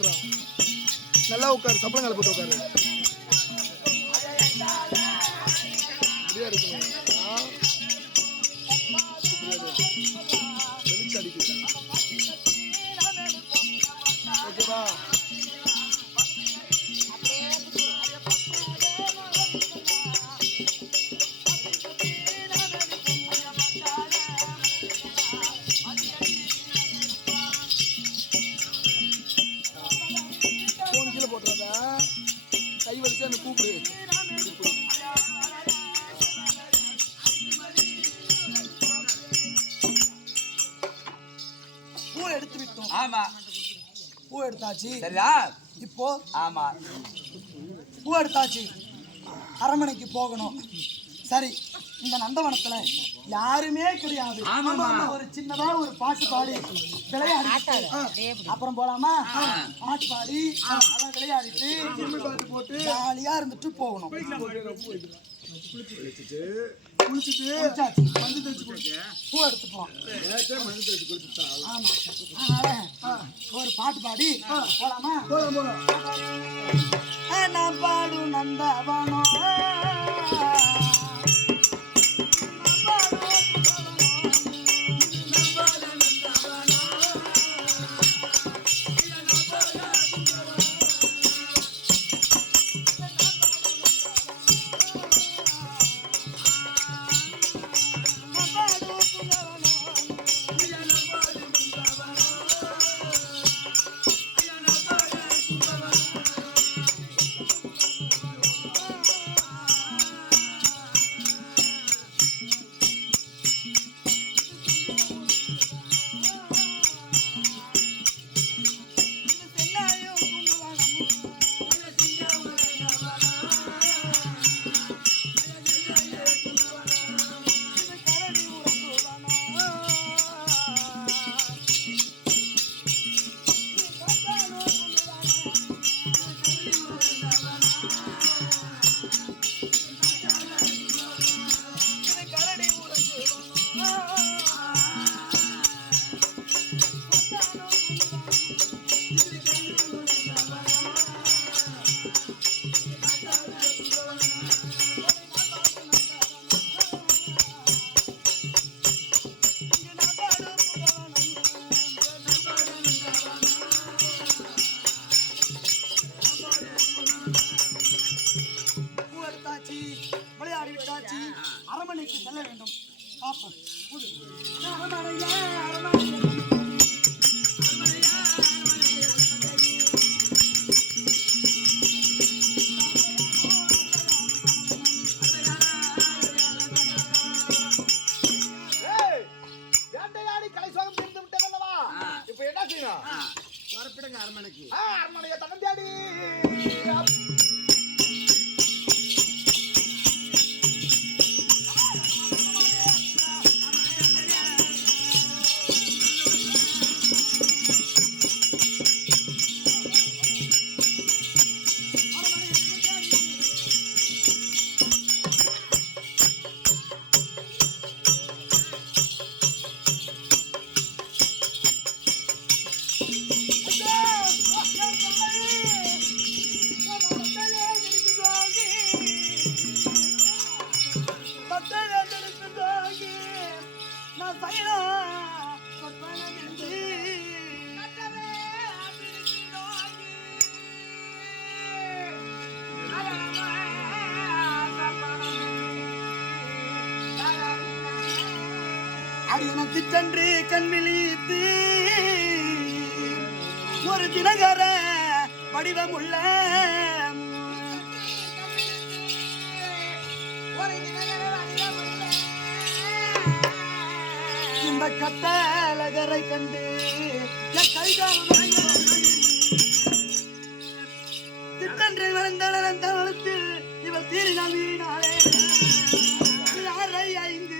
உட்காருடா, நல்லா உட்காரு, சப்பளங்கால போட்டு உட்காரு. இப்படியா இருக்கணும். வெளிச்சு அடிக்குது. ஓகேவா? கை வலிச்சு அந்த கூப்பிடு. பூ எடுத்து விட்டோம். ஆமா, பூ எடுத்தாச்சு. சரியா? இப்போ ஆமா, பூ எடுத்தாச்சு, அரண்மனைக்கு போகணும். சரி, இந்த நந்தவனத்துல யாருமே கிடையாது. ஒரு சின்னதா ஒரு பாட்டு பாடி விளையாடி அப்புறம் போலாமா? பாட்டு பாடி அதெல்லாம் விளையாடிட்டு போட்டு ஜாலியா இருந்துட்டு போகணும். குளிச்சுட்டு மஞ்சள் தேய்ச்சி பூ எடுத்துப்போம். ஆமா, அதனால ஒரு பாட்டு பாடி போலாமா? நான் பாடும் நந்தவனம் அரண்மனைக்கு செல்ல வேண்டும். பார்ப்போம். வேட்டையாடி கலைசுவாகம் தீர்ந்து விட்டேன் அல்லவா? இப்ப என்ன செய்யணும்? வரப்பிடுங்க அரண்மனைக்கு. அரண்மனையை தகந்தாடி அடியனக்கு சென்று கண்விழித்து ஒரு தினகர வடிவமுள்ள இந்த கட்டழகரை கண்டு என் கைகால் திட்டன்று வளர்ந்து இவள் தீரினால் வீணாலே யாரை ஐந்து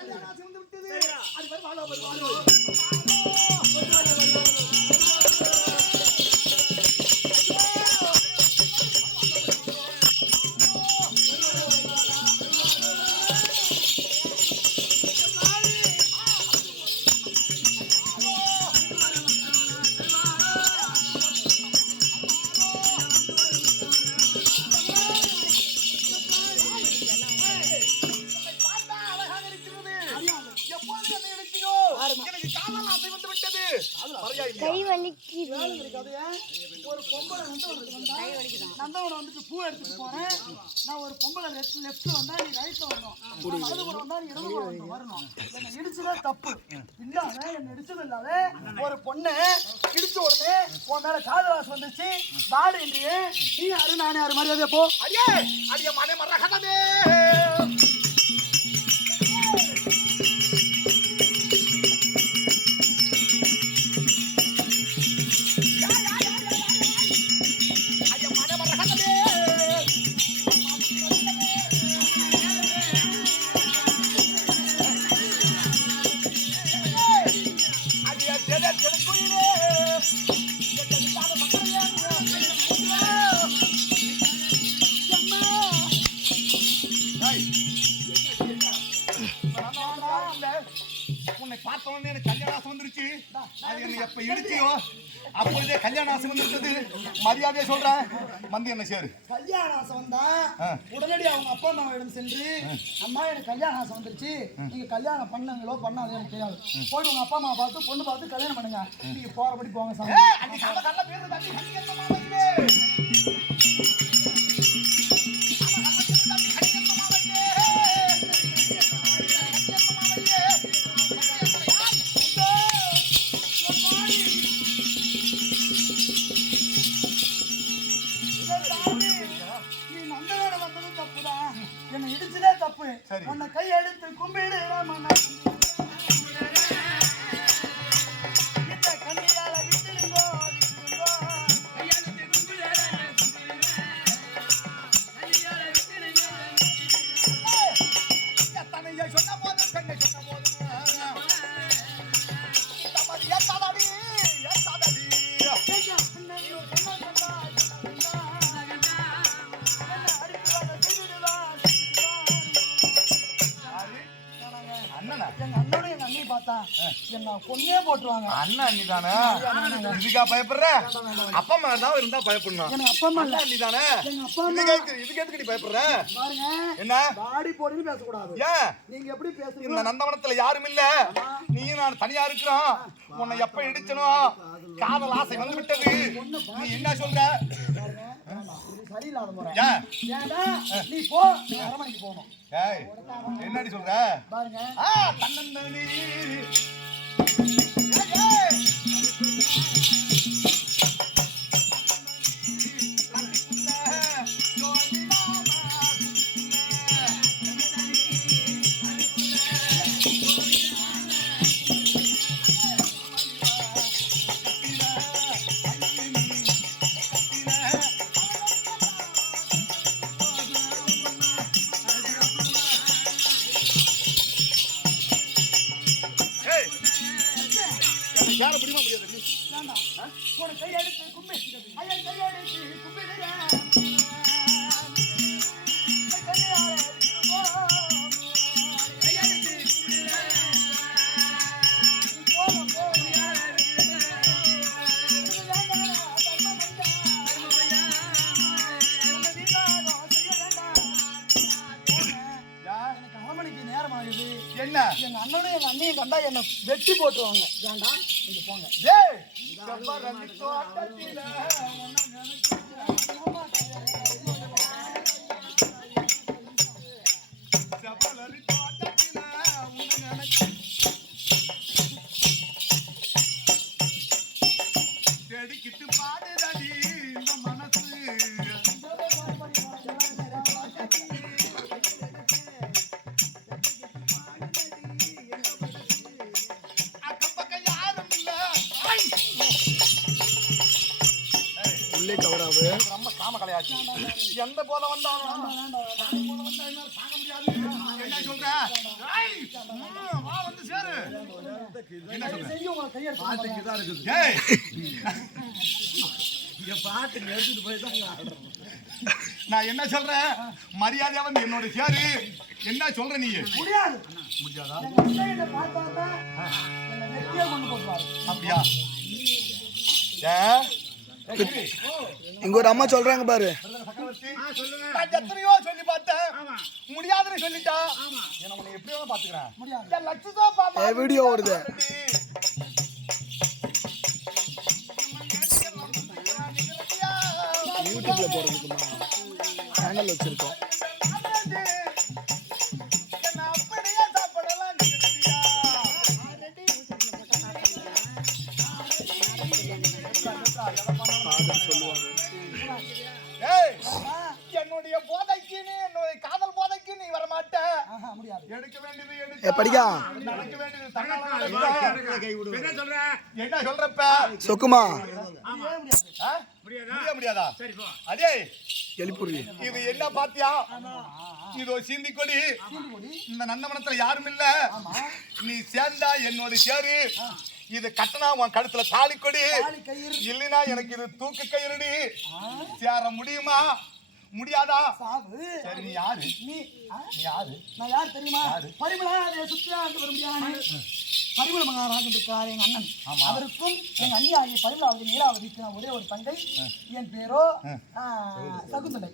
கல்யாண ஆசை வந்து விட்டது. அது வரை வாழ வருவாரோ. கை வலிக்குது. ஒரு பொம்பளை வந்து நந்தவனம் வந்துட்டு பூ எடுத்துட்டு போறேன். நான் ஒரு பொம்பளை லெஃப்ட்ல வந்தா நீ ரைட்ல வரணும், வலதுபுறம் வந்தா நீ இடதுபுறம் வரணும். என்னை இடிச்சதே தப்பு இல்லாத, என்னை இடிச்சது இல்லாத ஒரு பொண்ணு இடிச்ச உடனே உன் மேல காதலாசை வந்துச்சு. பாடு இன்றியே நீ யாரு நானே யாரு மரியாதையா போ. அடியே அடியே மனை மரகதமே அப்பொழுதே கல்யாண ஆசை வந்துருக்குது. மரியாதையை சொல்றேன், வந்து என்ன சேரு. கல்யாண ஆசை வந்தா உடனடி அவங்க அப்பா அம்மாவிடம் சென்று, அம்மா எனக்கு கல்யாண ஆசை வந்துருச்சு, நீங்க கல்யாணம் பண்ணீங்களோ பண்ணாதோ எனக்கு தெரியாது, போய் உங்க அப்பா அம்மா பார்த்து பொண்ணு பார்த்து கல்யாணம் பண்ணுங்க, நீங்க போறபடி போங்க சாமி. என்னை இடிச்சதே தப்பு. உன்னை கை எடுத்து கும்பிடு இந்த கண்ணியால விட்டுடுங்கோ சொன்ன போதும் பெண்ணை சொன்ன போதும் என்ன பொண்ணே போட்டுருவாங்க. அண்ணா அண்ணி தானே, இதுக்கா பயப்படுற? அப்பா அம்மா தான் இருந்தா பயப்படணும். எனக்கு அப்பா அம்மா அண்ணி தானே, இதுக்கு எதுக்கு பயப்படுற? பாருங்க, என்ன பாடி போடுன்னு பேசக்கூடாது. ஏன் நீங்க எப்படி பேசுறீங்க? இந்த நந்தவனத்துல யாரும் இல்ல, நீ நான் தனியா இருக்கிறோம். உன்னை எப்ப இடிச்சனும் காதல் ஆசை வந்து விட்டது. நீ என்ன சொல்ற? சரியில்லாத முறை. ஏன்டா நீ போ, நீ அரமனைக்கு போகணும். ஏய் என்னடி சொல்ற? பாருங்க, தன்னந்தனி யார முடியுமா முடியாது? உன கை எடுத்து கும்பி, ஐயா கை எடுத்து கும்பிடுங்க. என்ன எங்க அண்ணனும் எங்க அண்ணியும் கண்டா என்ன வெட்டி போட்டுருவாங்க. வேண்டாம், நீங்க போங்க. செடிக்கிட்டு பாடுதடி இந்த மனசு. உள்ளே கவராவு ரொம்ப காம கலை போதையாச்சு. எந்த போதை வந்தாலும் தாங்க முடியாது. என்ன சொல்ற? வா வந்து சேரு. என்ன சொல்ற? ஏய் நான் என்ன சொல்றேன், மரியாதையா வந்து என்னோட சேரு. என்ன சொல்ற நீ? முடியாது. முடியாதா? அப்படியா? இங்க ஒரு அம்மா சொல்றாங்க பாரு. நான் எத்தனையோ சொல்லி பார்த்தேன், முடியாதுன்னு சொல்லிட்டா. என்ன உன்னை எப்படி வேணா பாத்துக்கிறேன். வீடியோ ஓடுது. யூடியூப்ல போறதுக்கு சேனல் வச்சிருக்கோம். என்னுடைய போதைக்கு நீ, என்னுடைய காதல் போதைக்கு நீ வர மாட்ட. எடுக்க வேண்டியது படிக்கா நடக்க வேண்டியது என்ன சொல்றப்ப சொக்குமா முடியாதா? அடே எழுப்புரி. இது என்ன பாத்தியா? இது ஒரு சீந்தி கொடி. இந்த நந்தவனத்துல யாரும் இல்ல. நீ சேர்ந்தா என்னோட சேரு. இது கட்டணா உன் கழுத்துல தாலி கொடி. இல்லைன்னா எனக்கு இது தூக்கு கயிறுடி. சேர முடியுமா? முடியாதா? சரி நீ யாரு? நீ யாரு? நான் யார் தெரியுமா? பரிமளா சுத்தியா விரும்பியானே பரிமள மகாராஜன் இருக்கார் எங்க அண்ணன். அவருக்கும் எங்க அண்ணி ஆகிய பரிமளாவதி நீலாவதிக்கு ஒரே ஒரு தங்கை. என் பேரோ சகுந்தலை.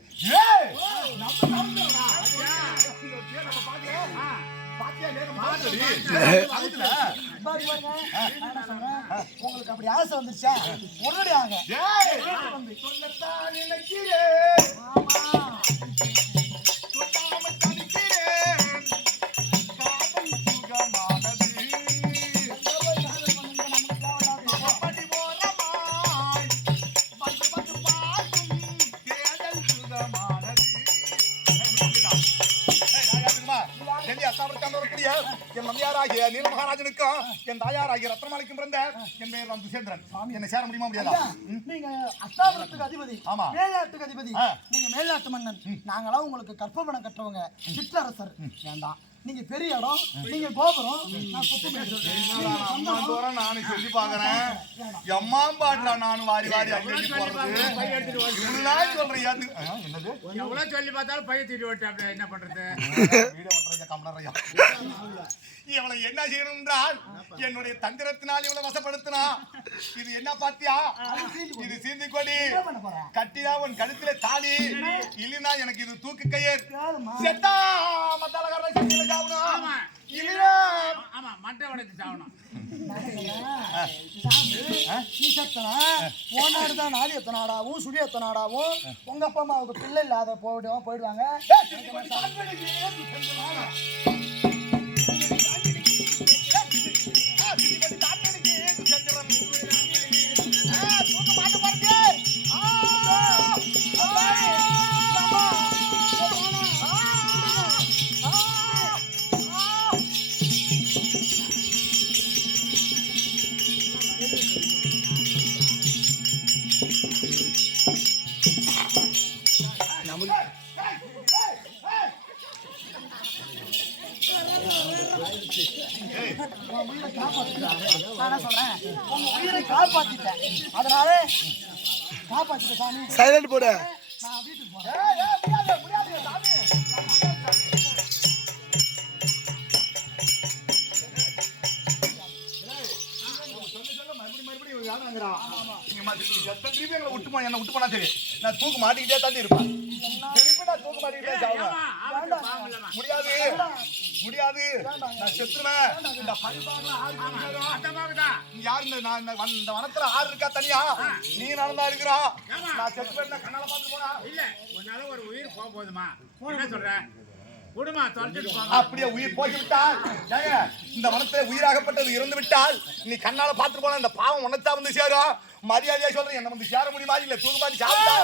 உங்களுக்கு அப்படி ஆசை வந்துருச்சா? உடனடியாக என் மம்மியாராகிய நீல மகாராஜனுக்கும் என் தாயாராகிய ரத்னமாலைக்கும் பிறந்த என் பெயர் வந்து சேந்திரன். என்ன சேர முடியுமா? முடியாதா? நீங்க அஸ்தாபுரத்துக்கு அதிபதி, ஆமா, மேல்நாட்டுக்கு அதிபதி, நீங்க மேல்நாட்டு மன்னன். நாங்களாம் உங்களுக்கு கற்பனை கற்றவங்க, சிற்றரசர். வேண்டாம், நீங்க பெரிய இடம், நீங்க கோபுரம், நான் தூரம் நானும் சொல்லி பாக்குறேன். எம்மா பாட்டா நானும் வாரி வாரி அள்ளி போறது சொல்றியா? என்னது எவ்வளவு சொல்லி பார்த்தாலும் பைய தீட்டி விட்டு என்ன பண்றது? வீடியோ ஓட்டுறீங்க கம்னரையா. இவளை என்ன செய்யணும் என்றால் என்னுடைய தந்திரத்தினால் இவளை வசப்படுத்தினா. இது என்ன பாத்தியா? இது சீந்தி கொடி. கட்டியா உன் கழுத்துல தாலி. இல்லைன்னா எனக்கு இது தூக்கு கயிறு. செத்தா மத்தாலகார சட்டியில சாப்பிடும். இல்லையா ஆமா மட்டை உடைச்சு சாப்பிடணும். போனாடுதான் நாலு எத்தனாடாவும் சுழி எத்தனாடாவும் உங்க அப்பா அம்மாவுக்கு பிள்ளை இல்லாத போயிடுவாங்க. உயிரை காப்பாத்திட்டேன், அதனால காப்பாத்திட்டேன் சாமி. சைலண்ட் போடு. நான் வீட்டுக்கு போறேன். என்ன விட்டு போனா சரி, நான் தூக்கு மாட்டிக்கிட்டே தாண்டி இருப்பேன். திருப்பி நான் தூக்கு மாட்டிக்கிட்டே சாவுவேன். முடியாது முடியாது, நான் செத்துருவேன். யாரு இந்த வனத்துல ஆறு இருக்கா தனியா? நீ நடந்தா இருக்கிறான். நான் செத்து போயிருந்தா கண்ணால பாத்து போனா இல்ல, உன்னால ஒரு உயிர் போக போதுமா? என்ன சொல்ற? குடுமா தொலைச்சிட்டு போங்க. அப்படியே உயிர் போட்டு விட்டால் இந்த வனத்துல உயிராகப்பட்டது இறந்து விட்டால் நீ கண்ணால பாத்துட்டு போனா இந்த பாவம் உனத்தா வந்து சேரும். மரியாதையா சொல்றேன், என்ன வந்து சேர முடியுமா? இல்ல தூக்கு மாட்டி சாப்பிட்டா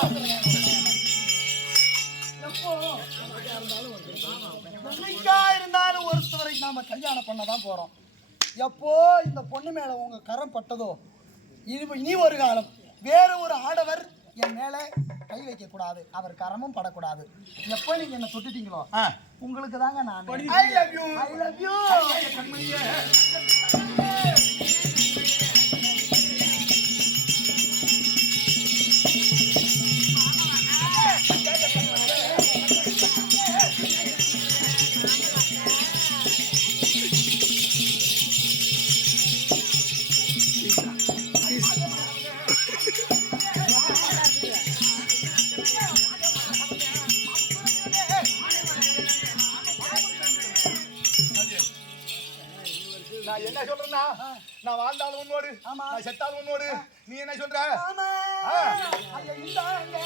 இருந்தாலும் ஒருத்தவரை நாம கல்யாணம் பண்ணதான் போறோம். எப்போ இந்த பொண்ணு மேல உங்க கரம் பட்டதோ இனி ஒரு காலம் வேற ஒரு ஆடவர் என் மேல கை வைக்க கூடாது, அவர் கரமும் படக்கூடாது. எப்ப நீங்க என்ன தொட்டுட்டீங்களோ உங்களுக்கு தாங்க நான் I love you. I love you. கண்மணியே. நான் என்ன சொல்றேன்னா, நான் வாழ்ந்தாலும் உன்னோடு, நான் செத்தாலும் உன்னோடு. நீ என்ன சொல்ற? ஆமா. ஆ. ஐயா இந்தாங்க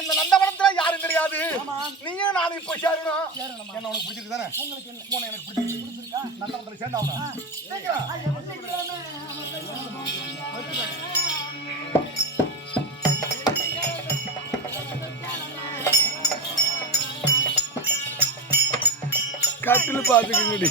இந்த நந்தவனத்துல யாரும் கிடையாது. நீயும் நானும் இப்ப சேரணும். என்ன உனக்கு பிடிச்சிருக்கு தானே? உன்னை எனக்கு பிடிச்சிருக்கா? நந்தவனத்துல சேர்ந்தாவணும். கட்டில் பார்த்துக்குங்கடி.